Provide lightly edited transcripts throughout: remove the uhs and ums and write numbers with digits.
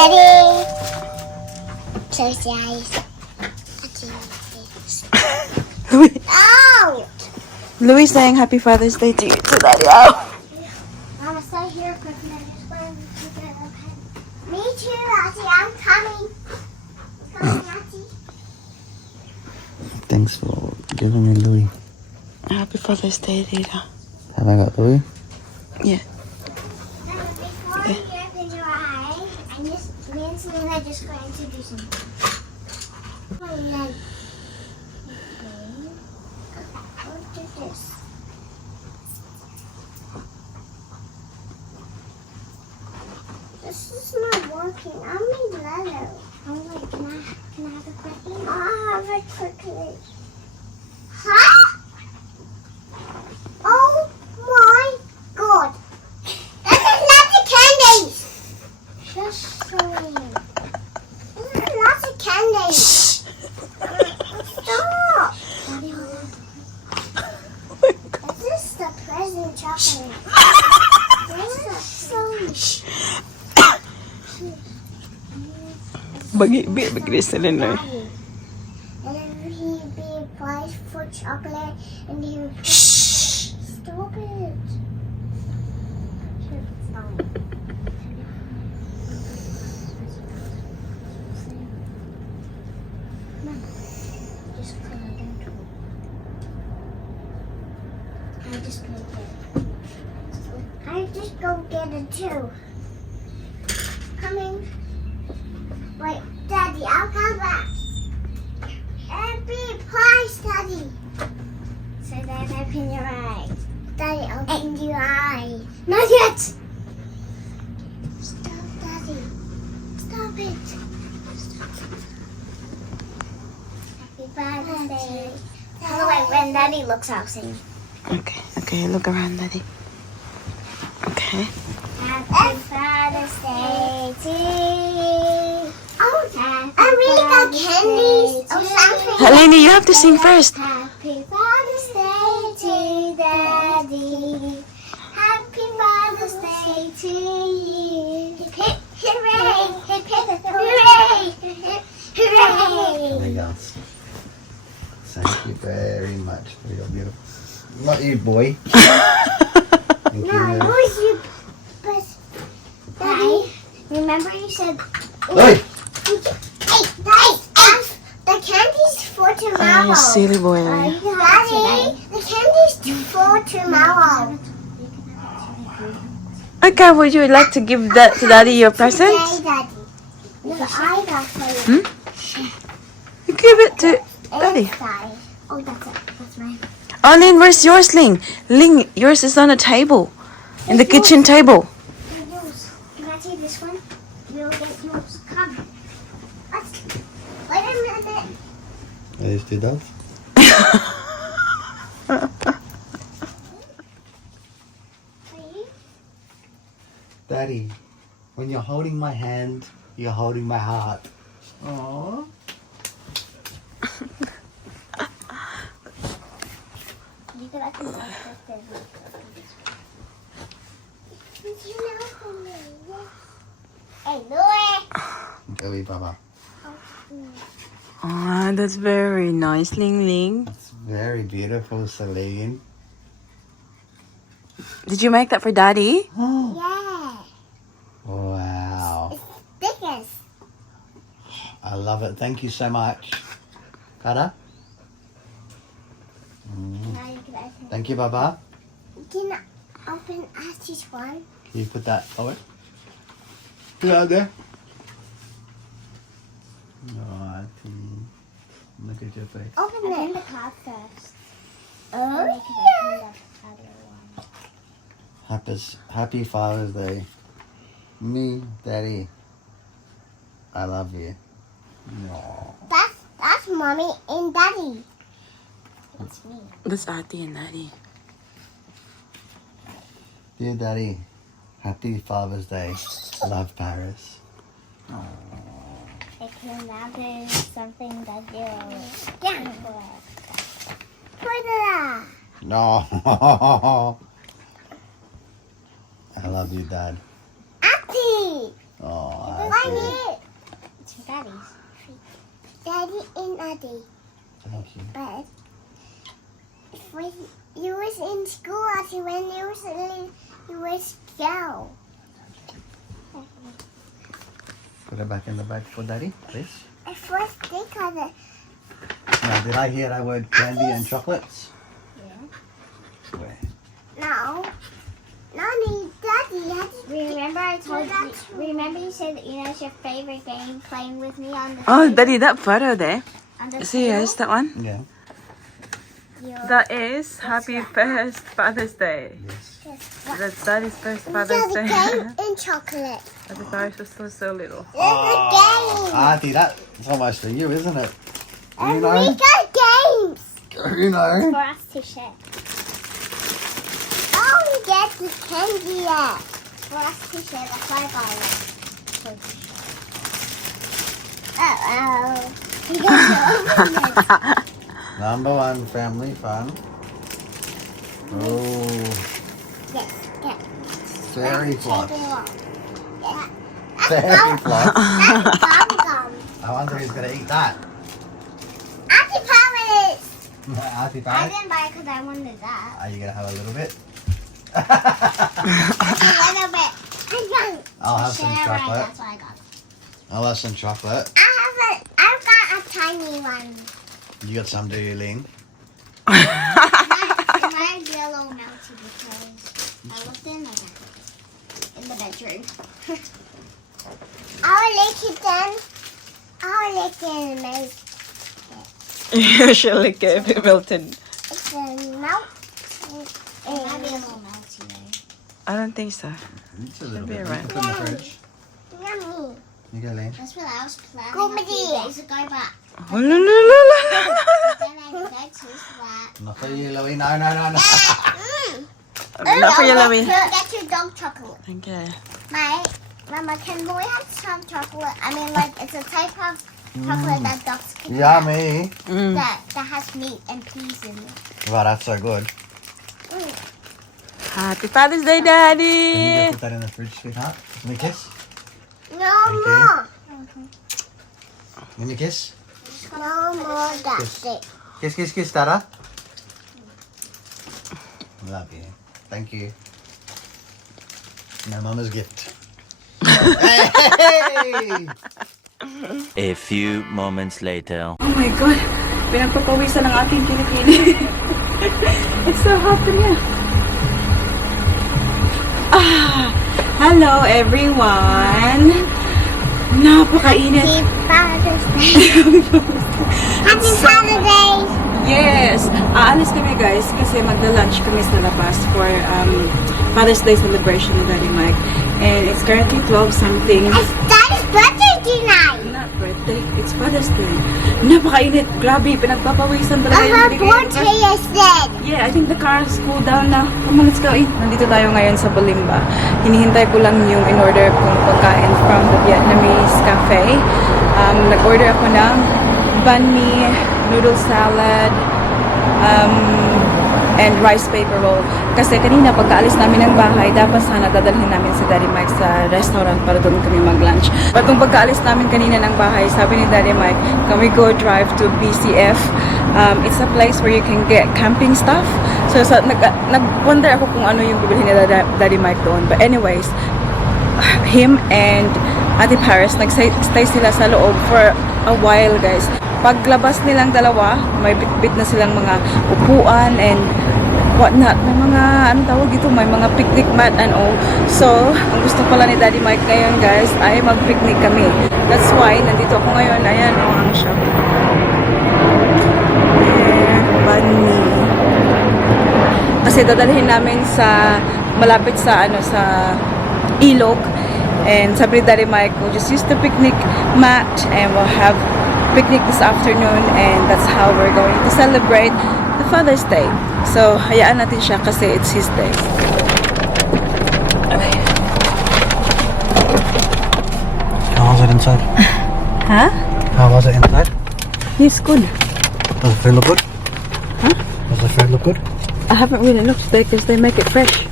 Daddy. Close your eyes. Louis, Out. Louis saying Happy Father's Day to you, to Daddy. Oh. Mama, stay here quick. Me too, Lottie. I'm coming. Coming, Lottie. Thanks for giving me Louis. Happy Father's Day, Rita. Have I got Louis? Yeah. Before you open your eye, me and Selena are just going to do something. And then, we'll do this. This is not working. I made leather. Oh wait, can I have it quickly? I'll have it quickly. Huh? Oh my god. That is lots of candies. Just saying. This is lots of candies. Stop. Daddy, hold on. This is the present chocolate. This is so Bagi dia cylinder. Daddy. And then he buys for chocolate and he stop it. Here, stop. Come on. Just close it down to it. I just go get it too. Coming. Wait, Daddy, I'll come back. Happy price, Daddy. So then open your eyes. Daddy, open your eye. Not yet. Stop, Daddy. Stop it. Happy birthday. By the way, when Daddy looks, I'll sing. Okay, look around, Daddy. Okay. Happy Father's Day to you. Oh, I really got candies. Oh, something. Helene, you have to sing first. Happy Father's Day to Daddy. Happy Father's Day to you. Hip, hip, hooray. Hip, hip, hooray. Hip, hip, hooray. There you go. Thank you very much for your beautiful. Not you, boy. Thank No, you. it was you. But, Daddy, remember you said... Hey! Hey, guys, the candy's for tomorrow. Oh, silly boy. Daddy, the candy's for tomorrow. Okay, would you like to give that to Daddy your present? Today, Daddy. No, I got for you. Give it to Daddy. Inside. Oh, that's it. That's mine. Oh, Lynn, where's yours, Ling? Ling, yours is on a table. In the kitchen table. Yours. Can I take this one? You'll get yours. Come. Wait a minute. Are these two dogs? Daddy, when you're holding my hand, you're holding my heart. Aww. You can let me Hey, Louie. Go, Baba. Oh, that's very nice, Ling Ling. It's very beautiful, Celine. Did you make that for Daddy? Yeah. Wow. It's thickest. I love it. Thank you so much. Kada? Now you can open. Thank you, Baba. Can I open Archie's one? Can you put that over? Put that there. Oh, Auntie. Look at your face. Open it. The card first. Oh, yeah. Happy Father's Day. Me, Daddy. I love you. Aww. That's Mommy and Daddy. That's me. That's Auntie and Daddy. Dear Daddy, Happy Father's Day. Love, Paris. Okay, now there's something that you'll... Yeah. Put it on. No. I love you, Dad. Auntie. Oh, My Daddy's. Daddy and Daddy. Thank you. But when you was in school, Auntie, when you was go. Put it back in the bag for Daddy, please. I first think of it. Now, did I hear that word candy and chocolates? Yeah. Where? No. Mommy, Daddy, remember I told you. Remember you said that it's your favorite game, playing with me on the. Oh, Daddy, that photo there. On the See, is that one? Yeah. That is happy first Father's Day. Yes. That's Daddy's first There's Father's a Day. game in chocolate. Daddy Paris was so little. There's a game. Auntie, that's almost for you, isn't it? And You know? we got games You know. for us to share. Oh, we get the candy yet for us to share. That's why I got it. So to share. Uh-oh. We got to open it. Number one, family fun. Oh, Yes, get. fairy floss. Yeah. Fairy floss. That's bubble gum. I wonder who's going to eat that. Auntie Paris. Auntie I Paris? didn't buy it because I wanted that. Are you going to have a little bit? A little bit. I'll have some Share, chocolate. That's what I got. I'll have some chocolate. I've got a tiny one. You got some, do you, Ling? Mine's yellow melty because I looked in the bedroom. I'll lick it then. I'll lick it and make You should lick it if it melted. it's a melt. It might be a little melty though. I don't think so. It's a little be bit. alright. Put it in the fridge. Yummy. You go, Ling. That's what I was planning a few days ago, but Oh, la, la, la, la. then I noticed that. Not for you, Louie. No, no, no, no. Not for you, Louie. Get your dog chocolate. Okay. Mama, can Louie have some chocolate? I mean, like, it's a type of chocolate that dogs can Yummy. Mm. have that has meat and peas in it. Wow, that's so good. Happy Father's Day, Can you Daddy. go put that in the fridge, sweetheart? Give me a kiss. No Thank you. more. Give me a kiss. No more that. Kiss, kiss, kiss, Dada. Love you. Thank you. My mama's gift. Hey! A few moments later. Oh my God. Pinagpapawisan ng aking kilikili. It's so hot in here. Hello everyone. Napakainit. Happy Father's Day. Happy Father's Day. Yes. Aalis kami guys kasi magla-lunch kami sa labas for Father's Day celebration ni Daddy Mike. And it's currently 12 something. It's Daddy's birthday tonight. Not birthday, it's Father's Day. Napakainit. Grabe, pinagpapawisan talaga yung Her kilikili. birthday is dead. Yeah, I think the car is cooled down na. Come on, let's go. Nandito tayo ngayon sa Bulimba. Hinihintay ko lang yung in-order kong pagkain from the Vietnamese cafe. Nag-order ako ng banh mi, noodle salad, and rice paper roll. Kasi kanina pagkaalis namin ng bahay, dapat sana dadalhin namin si Daddy Mike sa restaurant para doon kami mag-lunch. But nung pagkaalis namin kanina ng bahay, sabi ni Daddy Mike, can we go drive to BCF? It's a place where you can get camping stuff. So nag-wonder ako kung ano yung bibilhin ni Daddy Mike doon. But anyways, him and Ate Paris, nag-stay sila sa loob for a while, guys. Paglabas nilang dalawa, may bit-bit na silang mga upuan and whatnot. May mga, ano tawag dito, may mga picnic mat and all. So, ang gusto pala ni Daddy Mike ngayon, guys, ay mag-picnic kami. That's why, nandito ako ngayon. Ayan, ang shop. Banh mi. Kasi dadalhin namin sa, malapit sa, sa ilog. And sabi ni Daddy Mike, we'll just use the picnic mat and we'll have picnic this afternoon, and that's how we're going to celebrate the Father's Day. So, hayaan natin siya kasi it's his day. Okay. How was it inside? Huh? How was it inside? It's good. Does the food look good? Huh? Does the food look good? I haven't really looked because they make it fresh.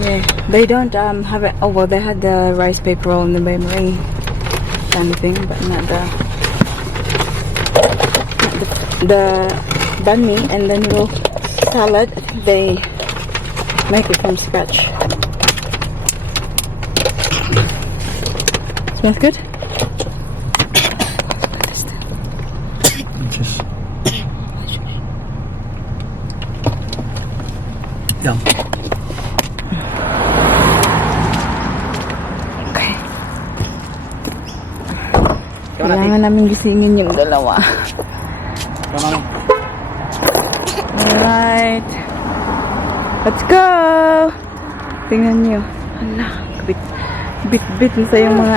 Yeah, they don't have it. Oh well, they had the rice paper roll in the bakery. anything, but not the banh mi and the noodle salad. They make it from scratch. Smells good. Just. Yum. Okay. Kailangan namin gisingin yung dalawa. Alright. Let's go! Tingnan nyo. Hala, bit-bit na sa yung mga...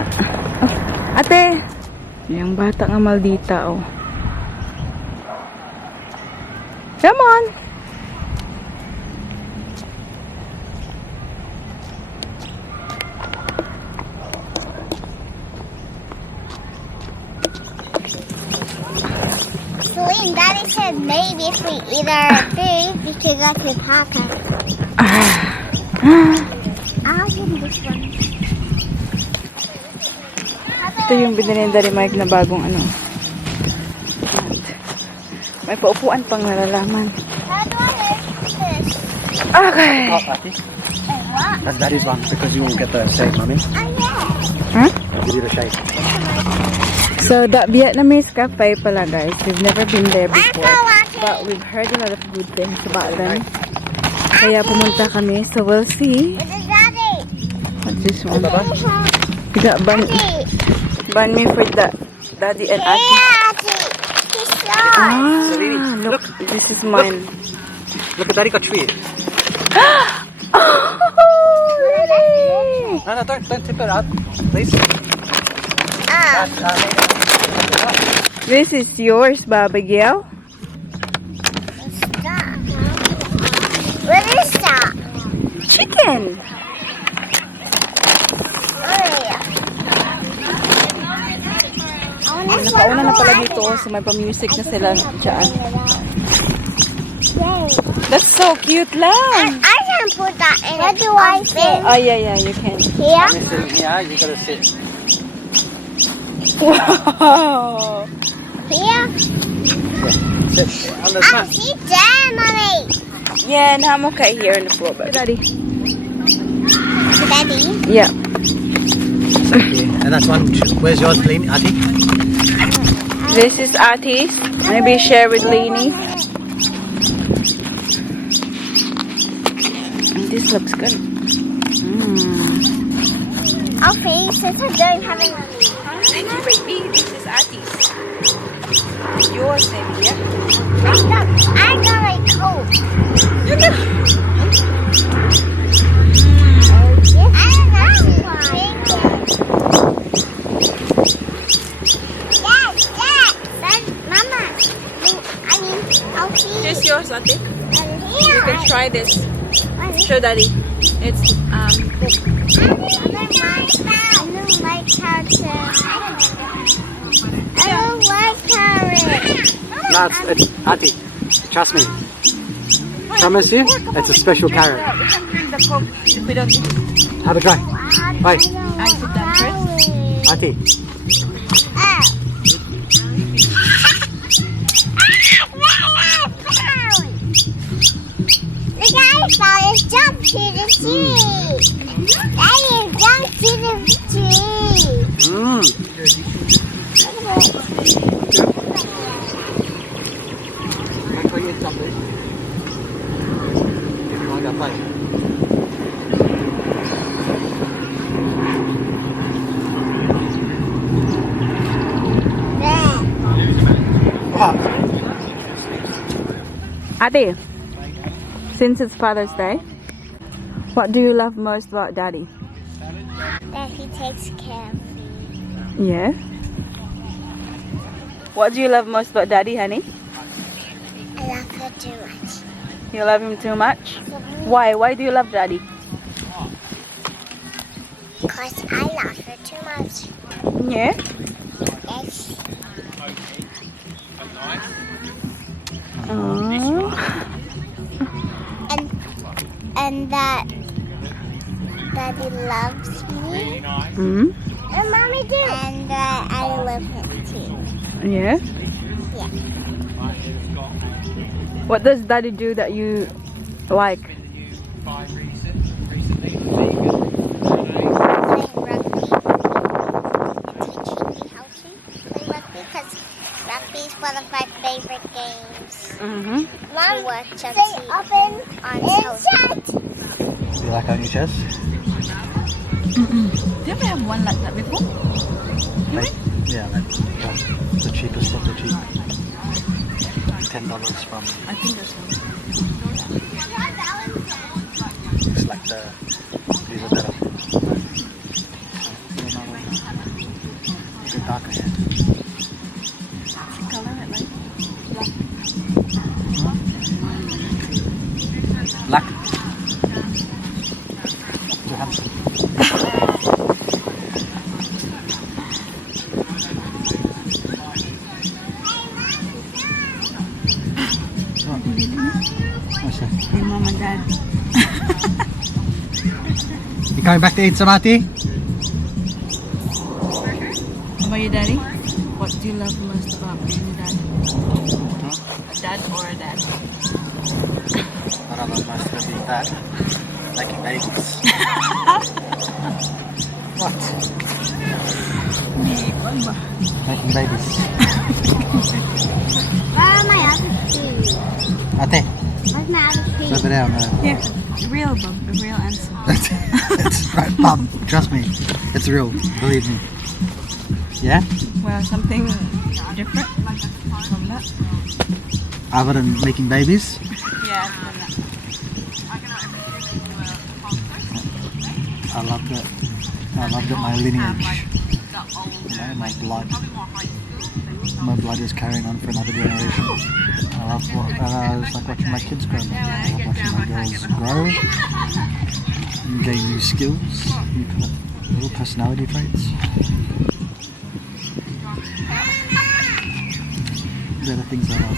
Oh, ate! Yung bata nga maldita, oh. Come on! Celine, Daddy said maybe if we eat our food, we could go to Papa. I'll give you this one. Ito yung binili ni Daddy Mike na bagong ano. May paupuan pang nalalaman. How do I lift this? Okay! What? That's Daddy's one because you won't get the shape, Mummy. Oh, yeah. Huh? I'll give you the shape. So, that Vietnamese cafe pala, guys. We've never been there before. Walking. But we've heard a lot of good things about them. Kaya pumunta kami. So, we'll see. This is Daddy. What's this one? Daddy. We got banh mi for Daddy and Ate. Yeah, Auntie. He's short. Ah, look. This is mine. Look at Daddy got treated. Oh, really? No, don't tip it out, please. This is yours, Babagel. Stop. What is that? Chicken. Nakauna na pala dito, so may pa-music na sila dyan. That's so cute lang. I can put that in. Where do I fit? Oh, yeah, you can. Here? Yeah, you gotta sit. Wow. Here? Sit on the Oh, sit there, Mommy. Yeah, and I'm okay here in the floor, but Daddy. Daddy? Yeah. And that's one. Where's yours, Lean? Ati? This is Ati's. Maybe share with Lainey. And this looks good. Okay, since I don't have any. Thank you, baby. This is Ati's. Yours, baby, yeah? I got a coat. I don't know. Thank you. Dad, Mama. I'll see. This yours, Ati. And You here. can try this. Show Daddy. It's I don't like carrots. I don't like carrots. No, it's Ati. Trust me. Promise you, it's a special carrot. We can drink the Coke if we don't eat it. Have a try. Bye. I put that first. Ati. The guy saw us jump to the tree. Daddy jumped to the tree. Make sure you eat something. If you want to play. Ati, since it's Father's Day, what do you love most about Daddy? That he takes care of me. Yeah. What do you love most about Daddy, honey? I love her too much. You love him too much? Why? Why do you love Daddy? Because I love her too much. Yeah. Yes. Aww. And that Daddy loves me. Mm. And Mommy too. And love him too. Yeah? Yeah. What does daddy do that you like? Playing rugby. Teaching me how to play rugby because rugby is one of my favorite games. Mm-hmm. Mom, watch on inside. Do you like owning chess? Didn't we have one like that before? Like, yeah, like the cheapest of the cheap. $10 from. I think that's one. It's like these are better. A bit darker here. Color it like Black. Too handsome. What's that? your mom and dad. You coming back to eat samati? How about your daddy? What do you love most about being a dad? A dad or a dad? What I love most about being dad? Making babies. What? Making babies. Where are my other two? Ate, Where's my other two? over there on the... Yeah, real Bob, a real answer. It's right, Mom. Trust me, it's real. Believe me. Yeah. Well, something different from that. Other than making babies, Yeah, from that. I love that. I love that my lineage, you know, my blood is carrying on for another generation. I love it's like watching my kids grow. I love watching my girls grow and gain new skills, new little personality traits. They're the things I love.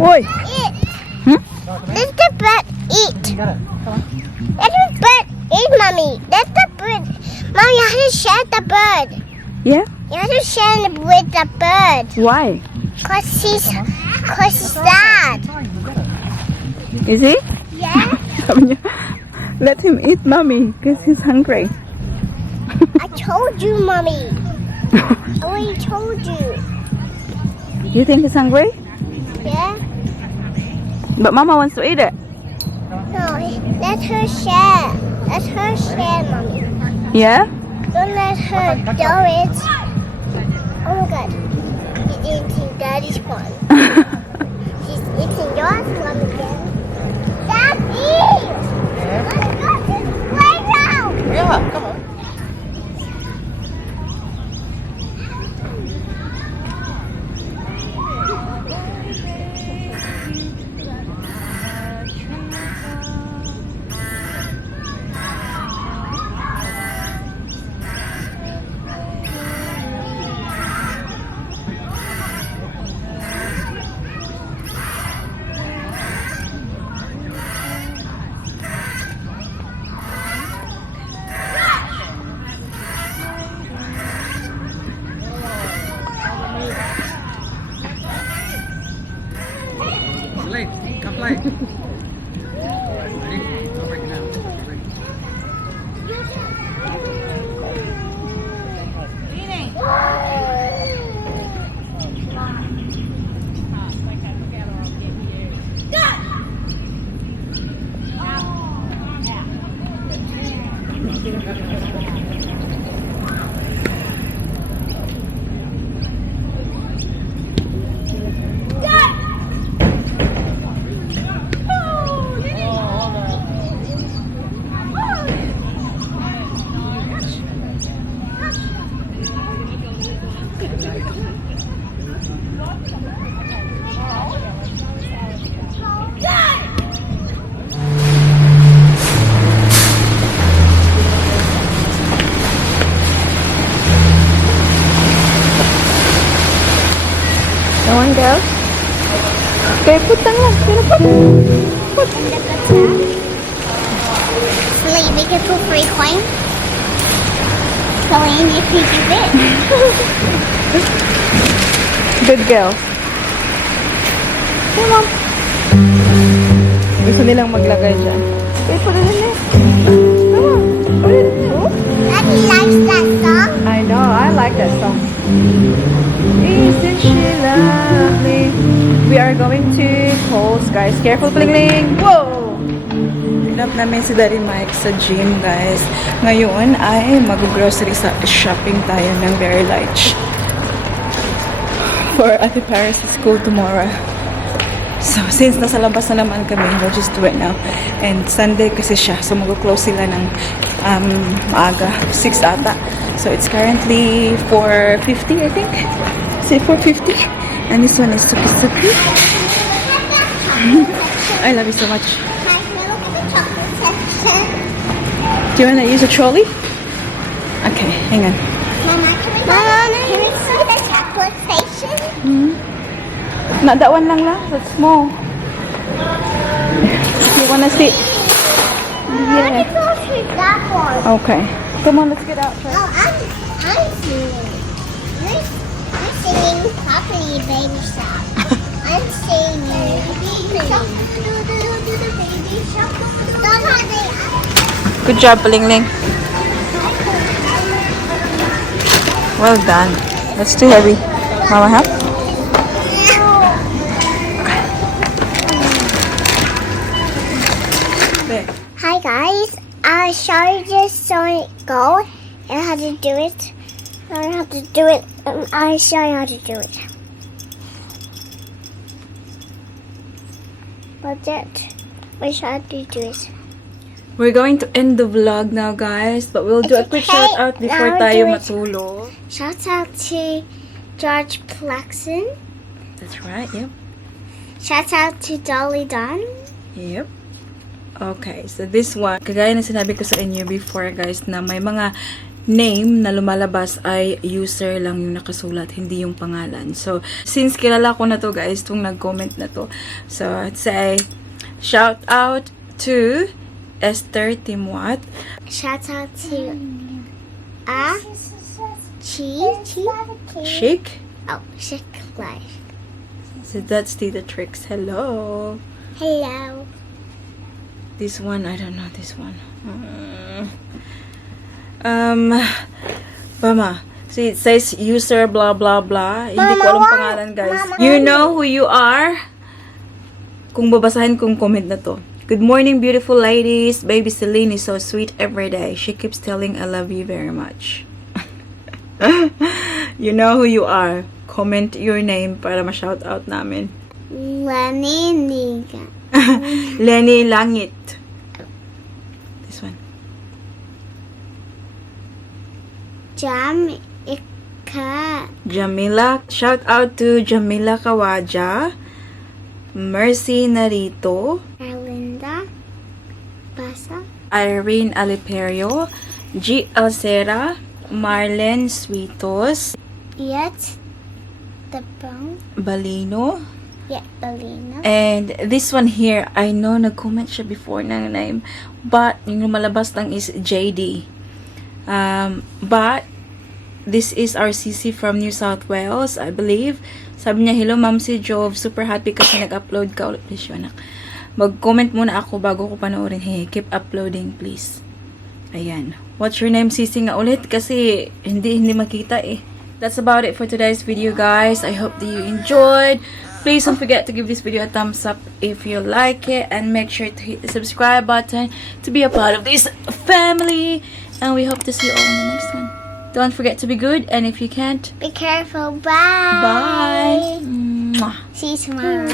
Oi! Eat. Hmm? Let the bird eat. You got it. Let the bird eat, Mommy. Let the bird. Mom, you have to share the bird. Yeah? You have to share it with the bird. Why? Cause he's sad. Is he? Yeah. Let him eat, mommy, because he's hungry. I told you, Mommy. I already told you. You think he's hungry? Yeah. But mama wants to eat it. No, let her share. Let her share, Mommy. Yeah? Don't let her do it. Oh my God. He's eating Daddy's one. She's eating yours one again. Daddy! Let's go to the playground! Yeah, come on. Come play. Ready? I'll break it down. Ready? No one goes? Okay, put lang lang. Put. Celine, we can put 3 coins. Celine, if you give it. Good girl. Come on. Gusto nilang maglagay dyan. Okay, put it in there. Come on. Put it in there. Daddy likes that song. I know, I like that song. Isn't she lovely? We are going to Coles, guys. Careful, Pling-Ling. Whoa! Pinap namin si Daddy Mike sa gym, guys. Ngayon ay mag-grocery shopping tayo ng very large for Ate Paris' school tomorrow. So, since nasa labas na naman kami, we'll just do it now. And Sunday kasi siya. So, mag-close sila ng maaga. 6 ata. So, it's currently 4:50, I think. Is it 4:50? And this one is Suki. I love you so much. Mike, look at the chocolate section. Do you want to use a trolley? Okay, hang on. Mama, can we see the chocolate station? Not that one lang lah. That's small. You want to see? I Yeah. can go to that one. Okay. Come on, let's get out. No, I'm singing. You're singing Poppy Baby Shark. I'm singing Baby Shark. Do the baby shark. Don't have it. Good job, Pling-Ling. Well done. That's too heavy. Mama, help? There. Hi guys, I'll show you just so it go and how to do it. I'll show you how to do it. Budget. We show how to do it. We're going to end the vlog now, guys. But we'll do a It's quick okay. shout out before Now tayo do it. matulog. Shout out to George Plaxon. That's right, yep. Shout out to Dolly Dunn. Yep. Okay, so this one, kagaya na sinabi ko sa inyo before, guys, na may mga name na lumalabas ay user lang yung nakasulat, hindi yung pangalan. So, since kilala ko na to, guys, itong nag-comment na to. So, I'd say, shout out to Esther Timwat. Shout out to Chic. Oh, Chic Life. So, that's the tricks. Hello. Hello. This one, I don't know this one. Mama, see, it says user blah blah blah. Hindi ko alam pangalan, guys. You know who you are? Kung babasahin kong comment na to. Good morning, beautiful ladies. Baby Celine is so sweet every day. She keeps telling I love you very much. You know who you are. Comment your name para ma-shout out namin. Laniniga. Lenny Langit. This one. Jamila. Shout out to Jamila Kawaja. Mercy Narito. Erlinda. Basa. Irene Aliperio. G. Alcera. Marlene Sweetos. Yet. The bone. Balino. Yet Belina. And this one here, I know nag-comment siya before ng name, but yung lumalabas lang is JD. But this is our CC from New South Wales, I believe. Sabi niya, hello Ma'am si Jove, super happy kasi nag-upload ka ulit. Please, anak. Mag-comment muna ako bago ko panoorin. Hey, keep uploading please. Ayan. What's your name, CC nga ulit? Kasi hindi makita eh. That's about it for today's video, guys. I hope that you enjoyed. Please don't forget to give this video a thumbs up if you like it, and make sure to hit the subscribe button to be a part of this family. And we hope to see you all in the next one. Don't forget to be good, and if you can't, Be careful. Bye. bye. Mwah. See you tomorrow.